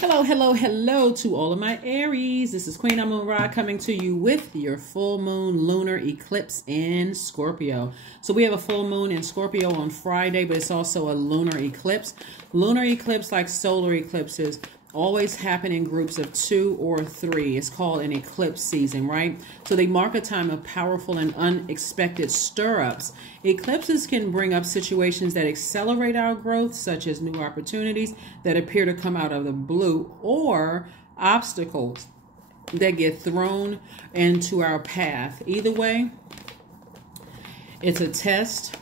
Hello, hello, hello to all of my Aries. This is Queen Amun-Ra coming to you with your full moon lunar eclipse in Scorpio. So we have a full moon in Scorpio on Friday, but it's also a lunar eclipse. Lunar eclipse, like solar eclipses, always happen in groups of 2 or 3. It's called an eclipse season, right? So they mark a time of powerful and unexpected stir-ups. Eclipses can bring up situations that accelerate our growth, such as new opportunities that appear to come out of the blue, or obstacles that get thrown into our path. Either way, it's a test.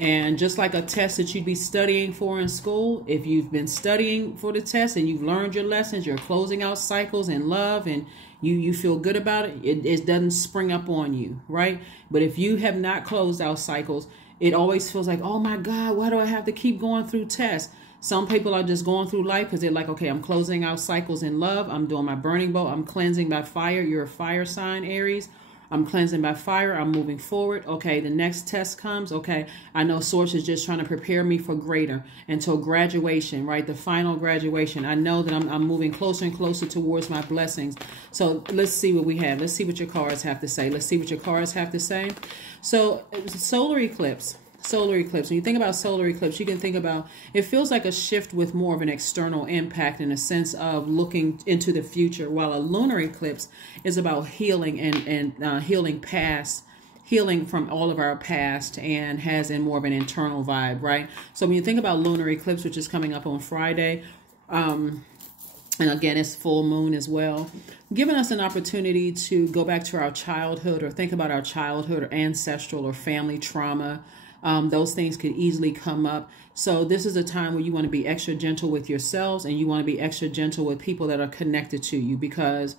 And just like a test that you'd be studying for in school, if you've been studying for the test and you've learned your lessons, you're closing out cycles in love and you feel good about it, it doesn't spring up on you, right? But if you have not closed out cycles, it always feels like, oh my God, why do I have to keep going through tests? Some people are just going through life because they're like, okay, I'm closing out cycles in love. I'm doing my burning boat. I'm cleansing by fire. You're a fire sign, Aries. I'm cleansing by fire. I'm moving forward. Okay, the next test comes. Okay, I know Source is just trying to prepare me for greater until graduation, right? The final graduation. I know that I'm moving closer and closer towards my blessings. So let's see what we have. Let's see what your cards have to say. Let's see what your cards have to say. So solar eclipse. Solar eclipse. When you think about solar eclipse, you can think about, it feels like a shift with more of an external impact in a sense of looking into the future, while a lunar eclipse is about healing and healing past, healing from all of our past, and has in more of an internal vibe, right? So when you think about lunar eclipse, which is coming up on Friday, and again, it's full moon as well, giving us an opportunity to go back to our childhood or think about our childhood or ancestral or family trauma. Those things could easily come up. So this is a time where you want to be extra gentle with yourselves and you want to be extra gentle with people that are connected to you, because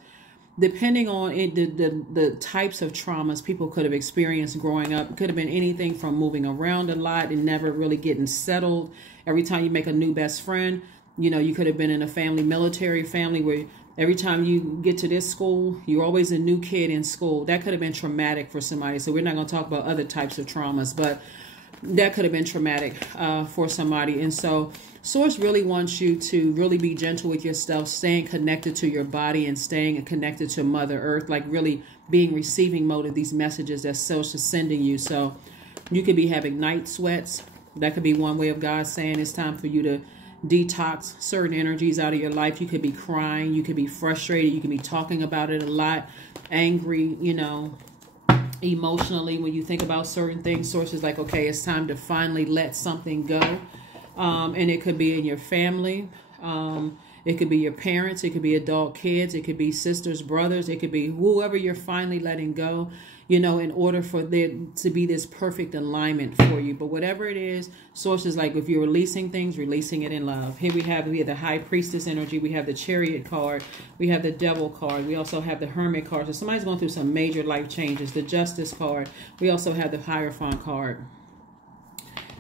depending on it, the types of traumas people could have experienced growing up, it could have been anything from moving around a lot and never really getting settled. Every time you make a new best friend, you know, you could have been in a family, military family, where every time you get to this school, you're always a new kid in school. That could have been traumatic for somebody. So we're not going to talk about other types of traumas, but that could have been traumatic for somebody. And so Source really wants you to really be gentle with yourself, staying connected to your body and staying connected to Mother Earth, like really being receiving mode of these messages that Source is sending you. So you could be having night sweats. That could be one way of God saying it's time for you to detox certain energies out of your life. You could be crying. You could be frustrated. You could be talking about it a lot, angry, you know, emotionally. When you think about certain things, Source is like, okay, it's time to finally let something go. And it could be in your family. It could be your parents. It could be adult kids. It could be sisters, brothers. It could be whoever you're finally letting go, you know, in order for there to be this perfect alignment for you. But whatever it is, Source is like, if you're releasing things, releasing it in love. Here we have the High Priestess energy. We have the Chariot card. We have the Devil card. We also have the Hermit card. So somebody's going through some major life changes. The Justice card. We also have the Hierophant card.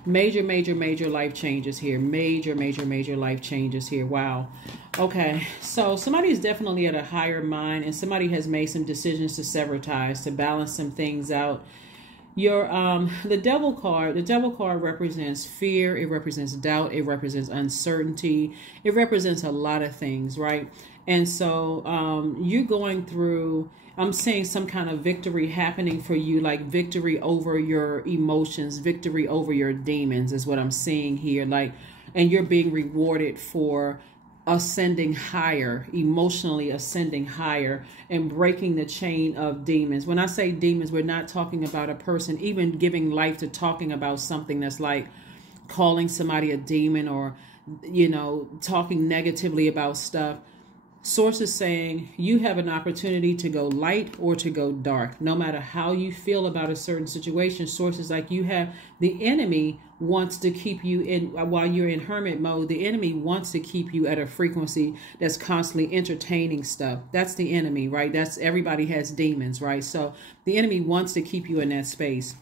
Major life changes here. Major life changes here. Wow. Okay, so somebody is definitely at a higher mind, and somebody has made some decisions to sever ties, to balance some things out. Your the Devil card represents fear. It represents doubt. It represents uncertainty. It represents a lot of things, right? And so you're going through, I'm seeing some kind of victory happening for you, like victory over your emotions, victory over your demons is what I'm seeing here. Like, and you're being rewarded for ascending higher, emotionally ascending higher and breaking the chain of demons. When I say demons, we're not talking about a person, even giving life to talking about something that's like calling somebody a demon or, you know, talking negatively about stuff. Source is saying you have an opportunity to go light or to go dark. No matter how you feel about a certain situation, Source is like, you have, the enemy wants to keep you in, while you're in hermit mode, the enemy wants to keep you at a frequency that's constantly entertaining stuff. That's the enemy, right? That's, everybody has demons, right? So the enemy wants to keep you in that space.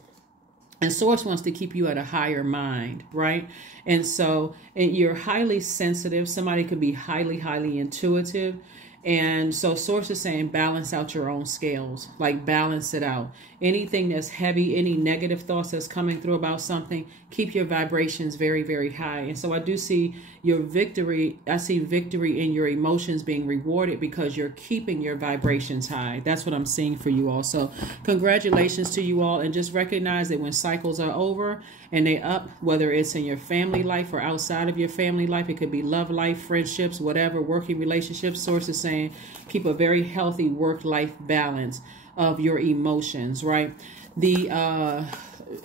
And Source wants to keep you at a higher mind, right? And so, and you're highly sensitive. Somebody could be highly intuitive. And so Source is saying balance out your own scales, like balance it out. Anything that's heavy, any negative thoughts that's coming through about something, keep your vibrations very high. And so I do see your victory, I see victory in your emotions being rewarded because you're keeping your vibrations high. That's what I'm seeing for you all. So congratulations to you all, and just recognize that when cycles are over and they up, whether it's in your family life or outside of your family life, it could be love life, friendships, whatever, working relationships. Source is saying keep a very healthy work-life balance of your emotions, right? The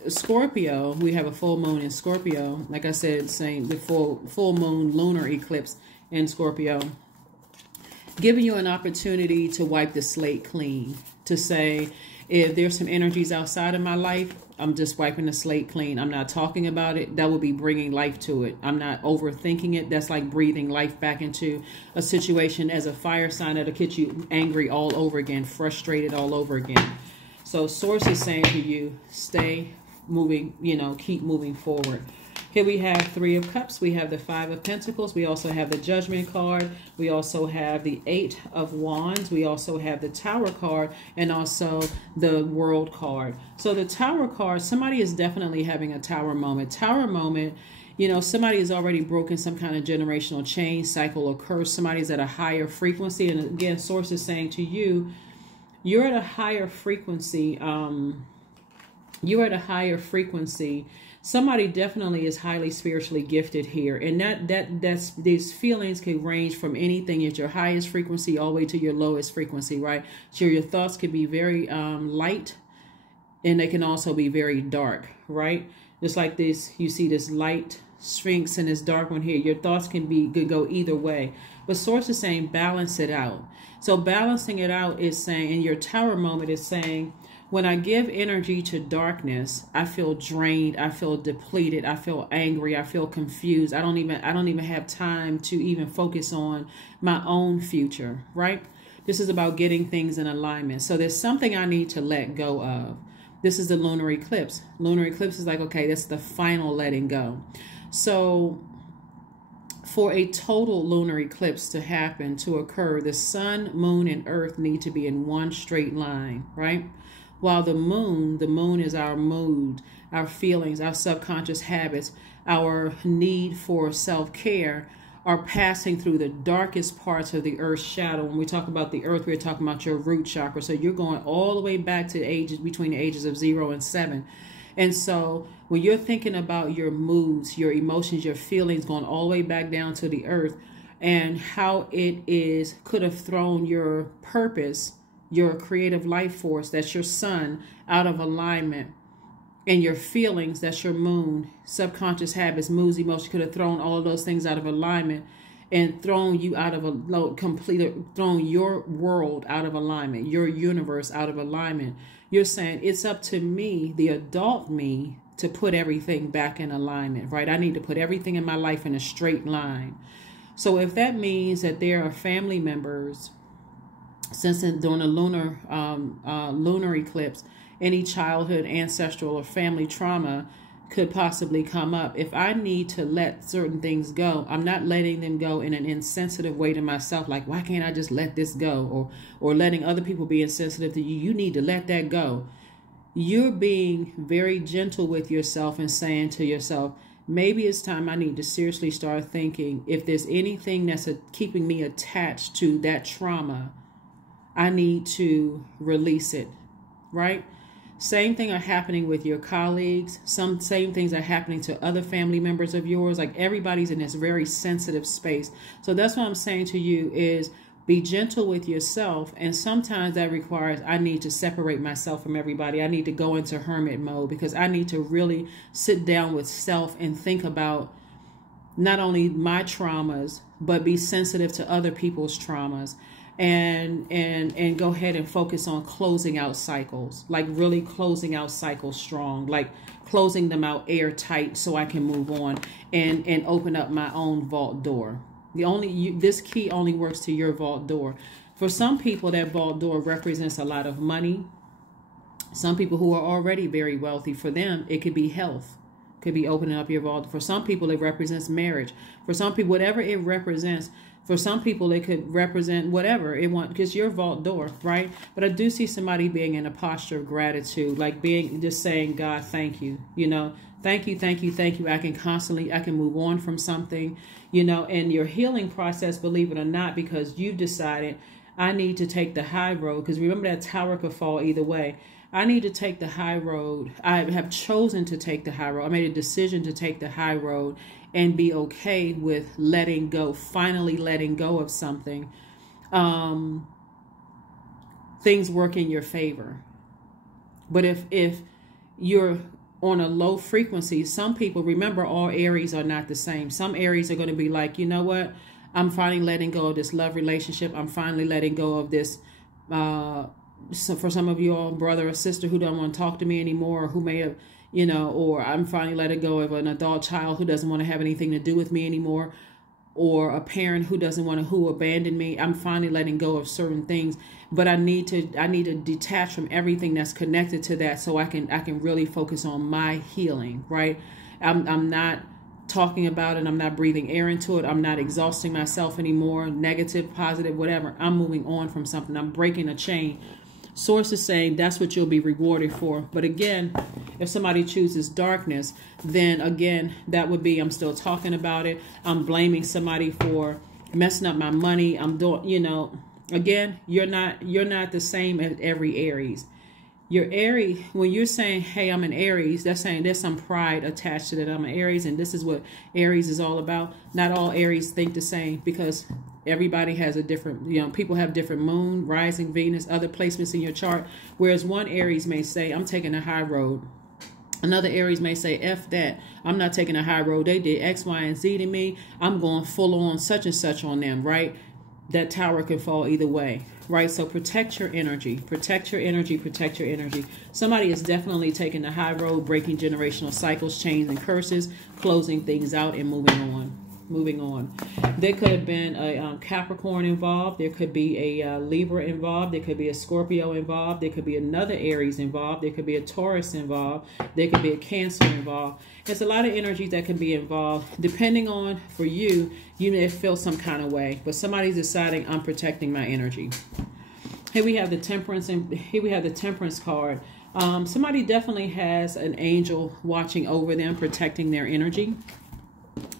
Scorpio, we have a full moon in Scorpio. Like I said, saying the full moon lunar eclipse in Scorpio, giving you an opportunity to wipe the slate clean, to say, if there's some energies outside of my life, I'm just wiping the slate clean. I'm not talking about it. That will be bringing life to it. I'm not overthinking it. That's like breathing life back into a situation. As a fire sign, that'll get you angry all over again, frustrated all over again. So source is saying to you, stay moving, keep moving forward. Here we have 3 of Cups. We have the 5 of Pentacles. We also have the Judgment card. We also have the 8 of Wands. We also have the Tower card and also the World card. So the Tower card, somebody is definitely having a Tower moment. Tower moment, somebody has already broken some kind of generational chain, cycle, or curse. Somebody's at a higher frequency. And again, source is saying to you, you're at a higher frequency. You're at a higher frequency. Somebody definitely is highly spiritually gifted here. And that's these feelings can range from anything at your highest frequency all the way to your lowest frequency, right? So your thoughts can be very light, and they can also be very dark, right? Just like this, you see this light sphinx and this dark one here. Your thoughts could go either way. But source is saying balance it out. So balancing it out is saying, in your Tower moment is saying, when I give energy to darkness, I feel drained, I feel depleted, I feel angry, I feel confused. I don't even have time to even focus on my own future, right? This is about getting things in alignment. So there's something I need to let go of. This is the lunar eclipse. Lunar eclipse is like, okay, that's the final letting go. So for a total lunar eclipse to happen, to occur, the sun, moon, and earth need to be in one straight line, right? While the moon is our mood, our feelings, our subconscious habits, our need for self-care are passing through the darkest parts of the earth's shadow. When we talk about the earth, we're talking about your root chakra. So you're going all the way back to ages between the ages of 0 and 7. And so when you're thinking about your moods, your emotions, your feelings, going all the way back down to the earth, and how it could have thrown your purpose, your creative life force, that's your sun, out of alignment, and your feelings, that's your moon, subconscious habits, moods, emotions, could have thrown all of those things out of alignment and thrown you out of thrown your world out of alignment, your universe out of alignment. You're saying it's up to me, the adult me, to put everything back in alignment, right? I need to put everything in my life in a straight line. So if that means that there are family members, since during the lunar eclipse, any childhood, ancestral, or family trauma could possibly come up. If I need to let certain things go, I'm not letting them go in an insensitive way to myself. Like, why can't I just let this go? Or letting other people be insensitive to you. You need to let that go. You're being very gentle with yourself and saying to yourself, maybe it's time I need to seriously start thinking, if there's anything that's keeping me attached to that trauma, I need to release it, right? Same thing are happening with your colleagues. Same things are happening to other family members of yours. Like, everybody's in this very sensitive space. So that's what I'm saying to you is be gentle with yourself. And sometimes that requires, I need to separate myself from everybody. I need to go into hermit mode, because I need to really sit down with self and think about not only my traumas, but be sensitive to other people's traumas. And go ahead and focus on closing out cycles, like really closing out cycles strong, like closing them out airtight so I can move on and open up my own vault door. This key only works to your vault door. For some people, that vault door represents a lot of money. Some people who are already very wealthy, for them, it could be health. Could be opening up your vault. For some people, it represents marriage. For some people, whatever it represents, For some people, it could represent whatever it wants, because you're vault door, right? But I do see somebody being in a posture of gratitude, like being just saying, God, thank you, you know, thank you, thank you, thank you. I can move on from something, you know, and your healing process, believe it or not, because you've decided I need to take the high road, because remember that tower could fall either way. I need to take the high road. I have chosen to take the high road. I made a decision to take the high road and be okay with letting go, finally letting go of something. Things work in your favor. But if you're on a low frequency, some people, remember, all Aries are not the same. Some Aries are going to be like, you know what? I'm finally letting go of this love relationship. I'm finally letting go of this. So for some of you all, brother or sister who don't want to talk to me anymore, or who may have, you know, or I'm finally letting go of an adult child who doesn't want to have anything to do with me anymore, or a parent who doesn't want to, who abandoned me. I'm finally letting go of certain things, but I need to detach from everything that's connected to that, so I can really focus on my healing, right? I'm not talking about it. I'm not breathing air into it. I'm not exhausting myself anymore, negative, positive, whatever. I'm moving on from something. I'm breaking a chain. Source is saying that's what you'll be rewarded for. But again, if somebody chooses darkness, then again, that would be, I'm still talking about it. I'm blaming somebody for messing up my money. I'm doing, you know, again, you're not the same as every Aries. Your Aries, when you're saying, hey, I'm an Aries, that's saying there's some pride attached to that. I'm an Aries, and this is what Aries is all about. Not all Aries think the same, because everybody has a different, you know, people have different moon, rising, Venus, other placements in your chart. Whereas one Aries may say, I'm taking a high road. Another Aries may say, F that. I'm not taking a high road. They did X, Y, and Z to me. I'm going full on such and such on them, right? That tower can fall either way, right? So protect your energy, protect your energy, protect your energy. Somebody is definitely taking the high road, breaking generational cycles, chains, and curses, closing things out and moving on. There could have been a Capricorn involved. There could be a Libra involved. There could be a Scorpio involved. There could be another Aries involved. There could be a Taurus involved. There could be a Cancer involved. There's a lot of energies that can be involved. Depending on, for you, you may feel some kind of way, but somebody's deciding, I'm protecting my energy. Here we have the Temperance, and here we have the Temperance card. Somebody definitely has an angel watching over them, protecting their energy.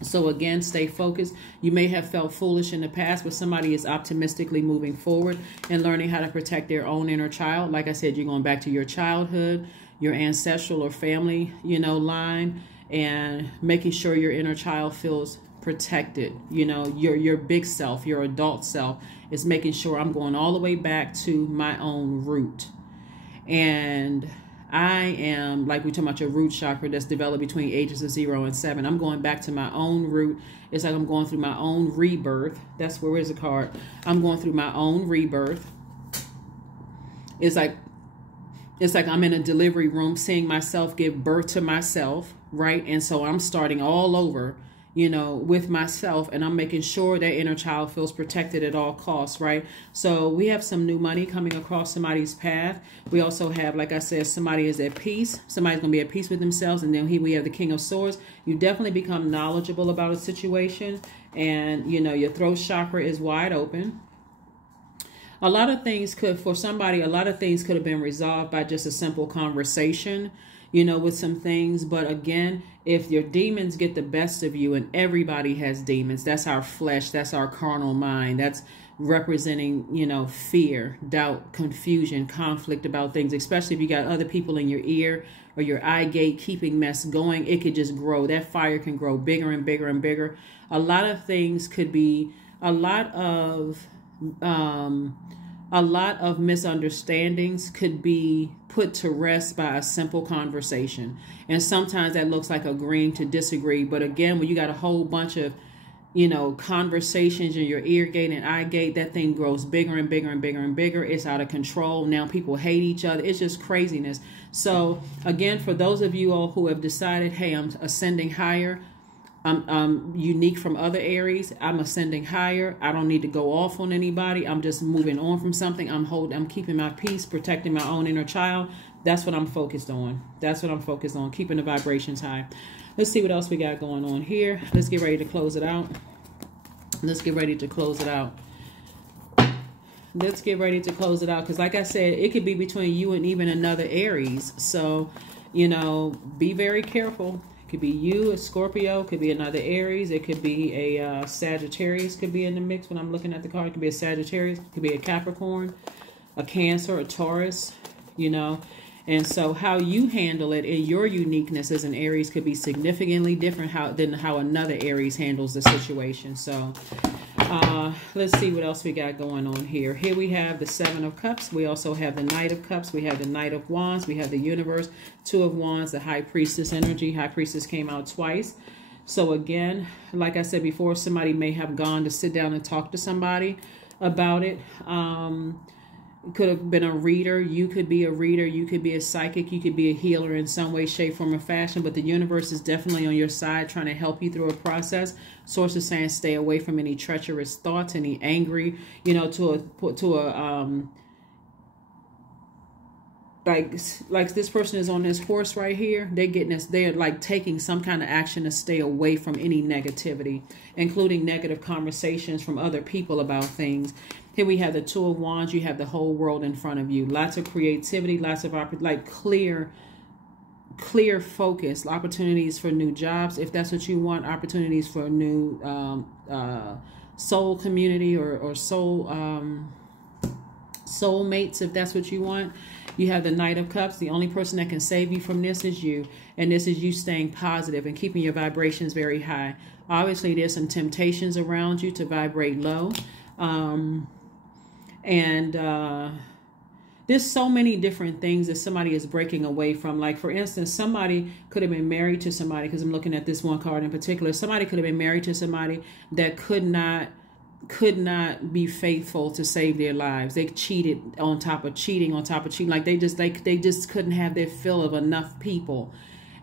So again, stay focused. You may have felt foolish in the past, but somebody is optimistically moving forward and learning how to protect their own inner child. Like I said, you're going back to your childhood, your ancestral or family, you know, line, and making sure your inner child feels protected. You know, your big self, your adult self is making sure I'm going all the way back to my own root. And I am, like we talking about your root chakra that's developed between ages of 0 and 7. I'm going back to my own root. It's like I'm going through my own rebirth. That's where is the card. I'm going through my own rebirth. It's like I'm in a delivery room seeing myself give birth to myself, right? And so I'm starting all over, you know, with myself, and I'm making sure that inner child feels protected at all costs, right? So we have some new money coming across somebody's path. We also have, like I said, somebody is at peace. Somebody's going to be at peace with themselves. And then here we have the King of Swords. You definitely become knowledgeable about a situation, and, you know, your throat chakra is wide open. A lot of things could, for somebody, a lot of things could have been resolved by just a simple conversation, you know, with some things. But again, if your demons get the best of you, and everybody has demons, that's our flesh, that's our carnal mind, that's representing, you know, fear, doubt, confusion, conflict about things, especially if you got other people in your ear or your eye gate keeping mess going, it could just grow. That fire can grow bigger and bigger and bigger. A lot of things could be, a lot of misunderstandings could be put to rest by a simple conversation. And sometimes that looks like agreeing to disagree. But again, when you got a whole bunch of, you know, conversations in your ear gate and eye gate, that thing grows bigger and bigger and bigger and bigger. It's out of control. Now people hate each other. It's just craziness. So again, for those of you all who have decided, hey, I'm ascending higher, I'm unique from other Aries, I'm ascending higher, I don't need to go off on anybody, I'm just moving on from something, I'm keeping my peace, protecting my own inner child. That's what I'm focused on. That's what I'm focused on, keeping the vibrations high. Let's see what else we got going on here. Let's get ready to close it out. Let's get ready to close it out. Let's get ready to close it out, because like I said, it could be between you and even another Aries. So, you know, be very careful. It could be you, a Scorpio, could be another Aries. It could be a Sagittarius could be in the mix when I'm looking at the card. It could be a Sagittarius, it could be a Capricorn, a Cancer, a Taurus, you know. And so how you handle it in your uniqueness as an Aries could be significantly different than how another Aries handles the situation. So let's see what else we got going on here. Here we have the Seven of Cups. We also have the Knight of Cups. We have the Knight of Wands. We have the Universe, Two of Wands, the High Priestess energy. High Priestess came out twice. So again, like I said before, somebody may have gone to sit down and talk to somebody about it. Could have been a reader. You could be a reader. You could be a psychic. You could be a healer in some way, shape, form, or fashion. But the universe is definitely on your side, trying to help you through a process. Source is saying stay away from any treacherous thoughts, any angry, you know, like this person is on this horse right here. They're getting this. They're like taking some kind of action to stay away from any negativity, including negative conversations from other people about things. Here we have the Two of Wands. You have the whole world in front of you. Lots of creativity, lots of like clear focus, opportunities for new jobs, if that's what you want, opportunities for new soul community or soulmates, if that's what you want. You have the Knight of Cups. The only person that can save you from this is you. And this is you staying positive and keeping your vibrations very high. Obviously, there's some temptations around you to vibrate low. There's so many different things that somebody is breaking away from. Like, for instance, somebody could have been married to somebody, because I'm looking at this one card in particular. Somebody could have been married to somebody that could not be faithful to save their lives. They cheated on top of cheating on top of cheating. Like they just couldn't have their fill of enough people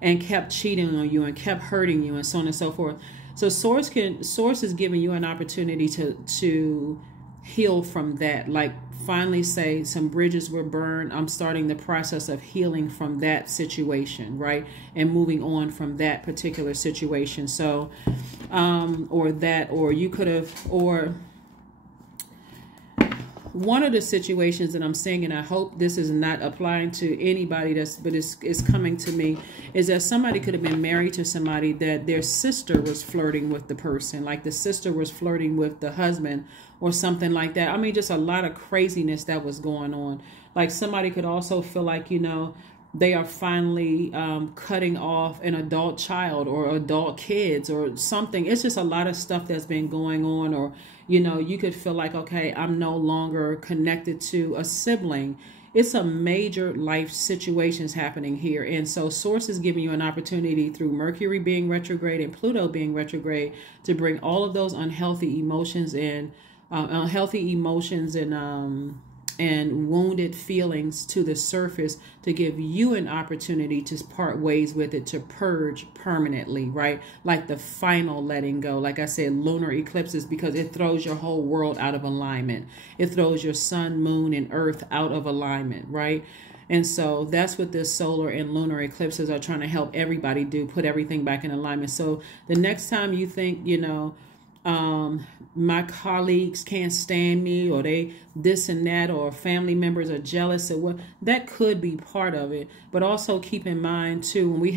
and kept cheating on you and kept hurting you and so on and so forth. So Source is giving you an opportunity to heal from that. Like, finally say some bridges were burned. I'm starting the process of healing from that situation, right? And moving on from that particular situation. So, or you could have, or one of the situations that I'm seeing, and I hope this is not applying to anybody but it's coming to me, is that somebody could have been married to somebody that their sister was flirting with the person. Like the sister was flirting with the husband or something like that. I mean, just a lot of craziness that was going on. Like somebody could also feel like, you know, they are finally cutting off an adult child or adult kids or something. It's just a lot of stuff that's been going on. Or, you know, you could feel like, okay, I'm no longer connected to a sibling. It's a major life situations happening here. And so Source is giving you an opportunity through Mercury being retrograde and Pluto being retrograde to bring all of those unhealthy emotions and and wounded feelings to the surface, to give you an opportunity to part ways with it, to purge permanently, right? Like the final letting go. Like I said, lunar eclipses, because it throws your whole world out of alignment. It throws your sun, moon, and earth out of alignment, right? And so that's what this solar and lunar eclipses are trying to help everybody do, put everything back in alignment. So the next time you think, you know, my colleagues can't stand me, or they this and that, or family members are jealous, or what, that could be part of it. But also keep in mind too, when we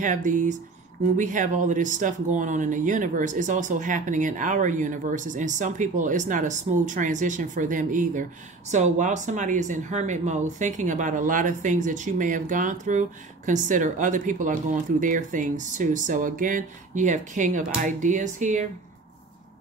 have all of this stuff going on in the universe, it's also happening in our universes. And some people, it's not a smooth transition for them either. So while somebody is in hermit mode, thinking about a lot of things that you may have gone through, consider other people are going through their things too. So again, you have King of Ideas here.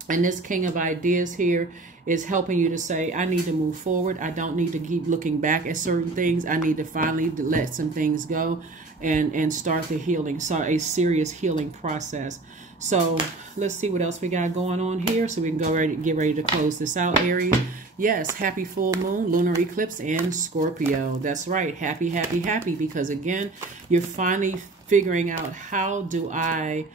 And this King of Ideas here is helping you to say, I need to move forward. I don't need to keep looking back at certain things. I need to finally let some things go and start the healing, start a serious healing process. So let's see what else we got going on here, so we can get ready to close this out, Aries. Yes, happy full moon, lunar eclipse, and Scorpio. That's right. Happy, happy, happy. Because again, you're finally figuring out, how do I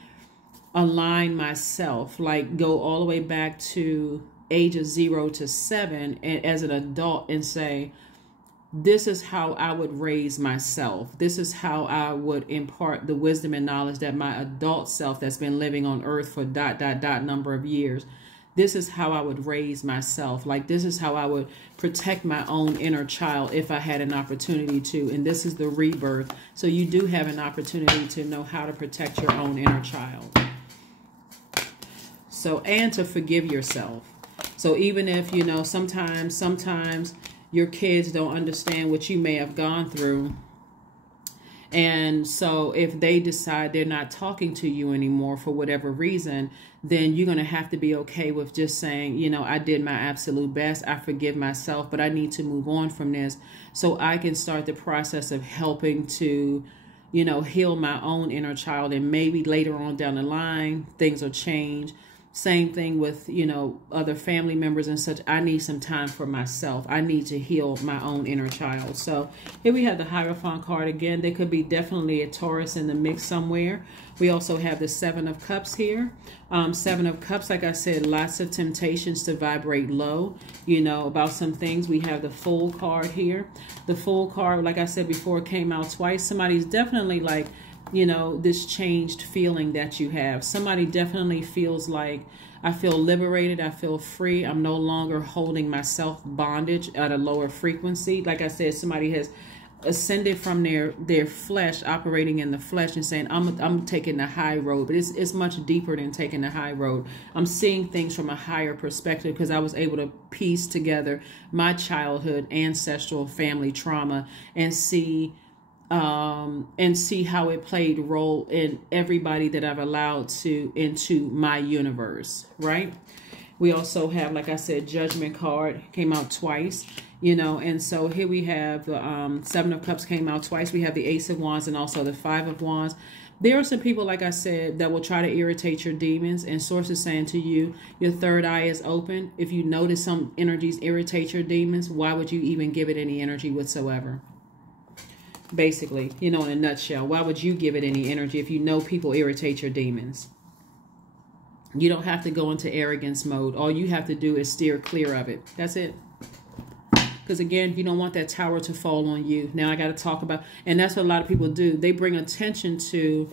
align myself, like go all the way back to ages 0 to 7 and as an adult, and say, this is how I would raise myself. This is how I would impart the wisdom and knowledge that my adult self that's been living on earth for ... number of years. this is how I would raise myself. Like, this is how I would protect my own inner child if I had an opportunity to. And this is the rebirth. So you do have an opportunity to know how to protect your own inner child. So, and to forgive yourself. So even if, you know, sometimes your kids don't understand what you may have gone through. And so if they decide they're not talking to you anymore for whatever reason, then you're going to have to be okay with just saying, you know, I did my absolute best. I forgive myself, but I need to move on from this so I can start the process of helping to, you know, heal my own inner child. And maybe later on down the line, things will change. Same thing with, you know, other family members and such. I need some time for myself. I need to heal my own inner child. So here we have the Hierophant card again. There could be definitely a Taurus in the mix somewhere. We also have the Seven of Cups here. Seven of Cups, like I said, lots of temptations to vibrate low, you know, about some things. We have the Fool card here. The Fool card, like I said before, came out twice. Somebody's definitely like, you know, this changed feeling that you have. Somebody definitely feels like, I feel liberated. I feel free. I'm no longer holding myself bondage at a lower frequency. Like I said, somebody has ascended from their flesh, operating in the flesh and saying, I'm taking the high road. But it's much deeper than taking the high road. I'm seeing things from a higher perspective because I was able to piece together my childhood, ancestral, family trauma and see how it played a role in everybody that I've allowed into my universe, right? We also have, like I said, Judgment card came out twice, you know, and so here we have the Seven of Cups came out twice. We have the Ace of Wands and also the Five of Wands. There are some people, like I said, that will try to irritate your demons, and Source is saying to you, your third eye is open. If you notice some energies irritate your demons, why would you even give it any energy whatsoever? Basically, you know, in a nutshell, why would you give it any energy if you know people irritate your demons? You don't have to go into arrogance mode. All you have to do is steer clear of it. That's it. Because again, you don't want that tower to fall on you. Now I got to talk about, and that's what a lot of people do. They bring attention to,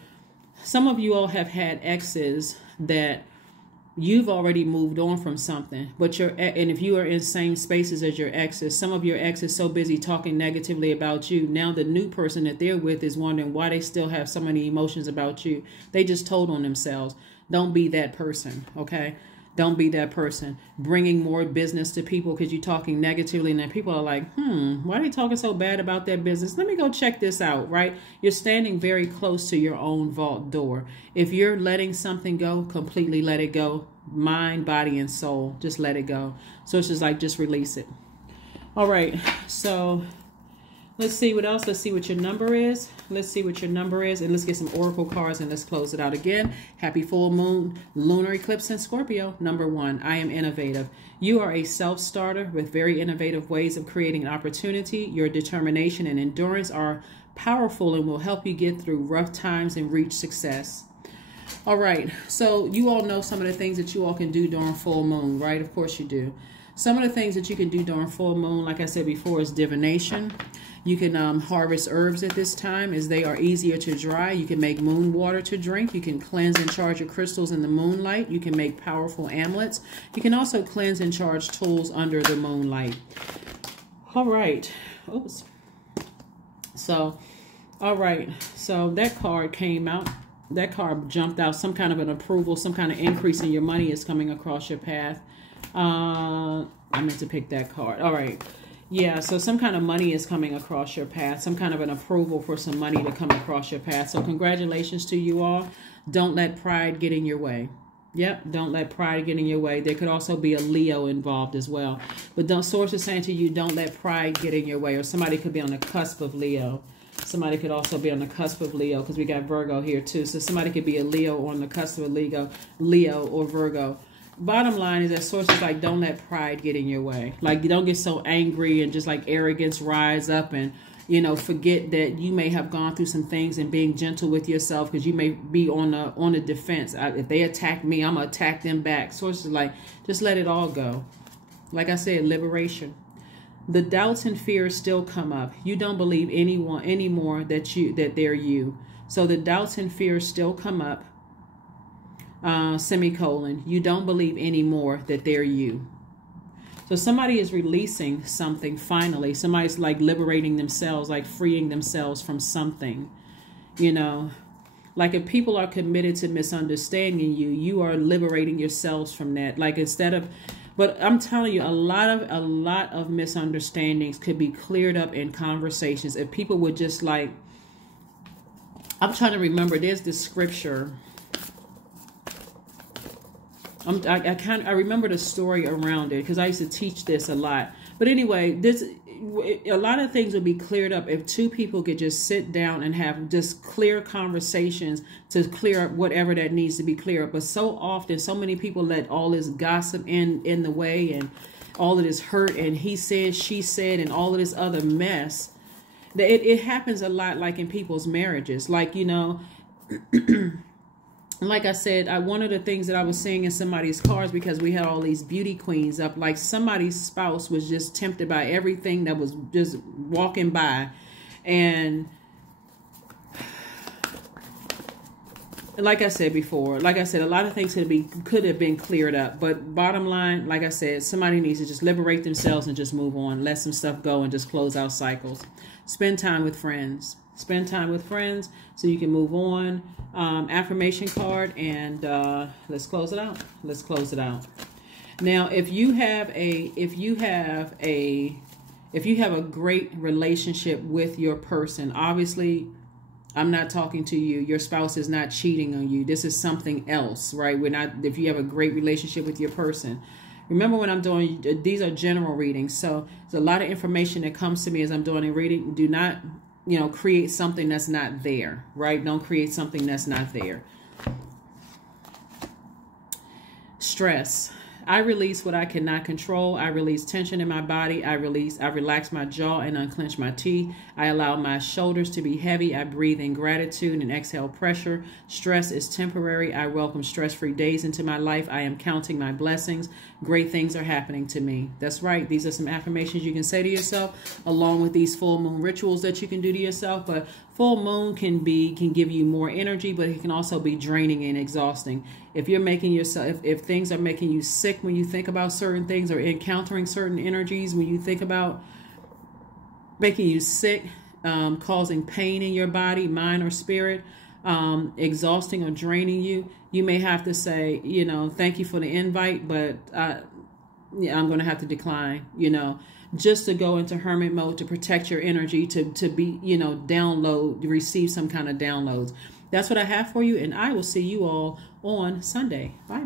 some of you all have had exes that you've already moved on from something, but and if you are in same spaces as your exes, some of your exes so busy talking negatively about you, now the new person that they're with is wondering why they still have so many emotions about you. They just told on themselves. Don't be that person, okay? Don't be that person bringing more business to people because you're talking negatively, and then people are like, why are they talking so bad about that business? Let me go check this out, right? You're standing very close to your own vault door. If you're letting something go, completely let it go. Mind, body, and soul. Just let it go. So it's just like, just release it. All right. So let's see what else. Let's see what your number is. Let's see what your number is. And let's get some oracle cards and let's close it out again. Happy full moon, lunar eclipse in Scorpio. Number 1, I am innovative. You are a self-starter with very innovative ways of creating an opportunity. Your determination and endurance are powerful and will help you get through rough times and reach success. All right. So you all know some of the things that you all can do during full moon, right? Of course you do. Some of the things that you can do during full moon, like I said before, is divination. You can harvest herbs at this time as they are easier to dry. You can make moon water to drink. You can cleanse and charge your crystals in the moonlight. You can make powerful amulets. You can also cleanse and charge tools under the moonlight. All right. Oops. So, all right. So that card came out. That card jumped out. Some kind of an approval, some kind of increase in your money is coming across your path. I meant to pick that card. All right. Yeah, so some kind of money is coming across your path. Some kind of an approval for some money to come across your path. So congratulations to you all. Don't let pride get in your way. Yep, don't let pride get in your way. There could also be a Leo involved as well. But Source is saying to you, don't let pride get in your way. Or somebody could be on the cusp of Leo. Somebody could also be on the cusp of Leo because we got Virgo here too. So somebody could be a Leo on the cusp of Leo or Virgo. Bottom line is that Source is like, don't let pride get in your way. Like, you don't get so angry and just like arrogance rise up and, you know, forget that you may have gone through some things and being gentle with yourself because you may be on the defense. If they attack me, I'm going to attack them back. Source is like, just let it all go. Like I said, liberation. The doubts and fears still come up. You don't believe anyone anymore that they're you. So the doubts and fears still come up. semicolon. You don't believe anymore that they're you. So somebody is releasing something finally. Somebody's like liberating themselves, like freeing themselves from something, you know. Like if people are committed to misunderstanding you, you are liberating yourselves from that. Like instead of, but I'm telling you, a lot of misunderstandings could be cleared up in conversations if people would just like, I'm trying to remember, there's this scripture. I remember the story around it because I used to teach this a lot. But anyway, a lot of things would be cleared up if two people could just sit down and have just clear conversations to clear up whatever that needs to be cleared up. But so often, so many people let all this gossip in the way, and all of this hurt, and he said, she said, and all of this other mess. It happens a lot, like in people's marriages. Like, you know, like I said, one of the things that I was seeing in somebody's cards, because we had all these beauty queens up, like somebody's spouse was just tempted by everything that was just walking by. And like I said before, like I said, a lot of things could have been cleared up. But bottom line, like I said, somebody needs to just liberate themselves and just move on. Let some stuff go and just close out cycles. Spend time with friends. Spend time with friends so you can move on. Affirmation card, and let's close it out. Let's close it out. Now, if you have a great relationship with your person, obviously I'm not talking to you. Your spouse is not cheating on you. This is something else, right? If you have a great relationship with your person. Remember, when I'm doing, these are general readings. So there's a lot of information that comes to me as I'm doing a reading. Do not, you know, create something that's not there, right? Don't create something that's not there. Stress. I release what I cannot control. I release tension in my body. I relax my jaw and unclench my teeth. I allow my shoulders to be heavy. I breathe in gratitude and exhale pressure. Stress is temporary. I welcome stress-free days into my life. I am counting my blessings. Great things are happening to me. That's right. These are some affirmations you can say to yourself, along with these full moon rituals that you can do to yourself. But full moon can give you more energy, but it can also be draining and exhausting. If you're making yourself, if things are making you sick when you think about certain things, or encountering certain energies when you think about making you sick, causing pain in your body, mind, or spirit, exhausting or draining you, you may have to say, you know, thank you for the invite, but yeah, I'm going to have to decline, you know, just to go into hermit mode, to protect your energy, to be, you know, receive some kind of downloads. That's what I have for you, and I will see you all on Sunday. Bye.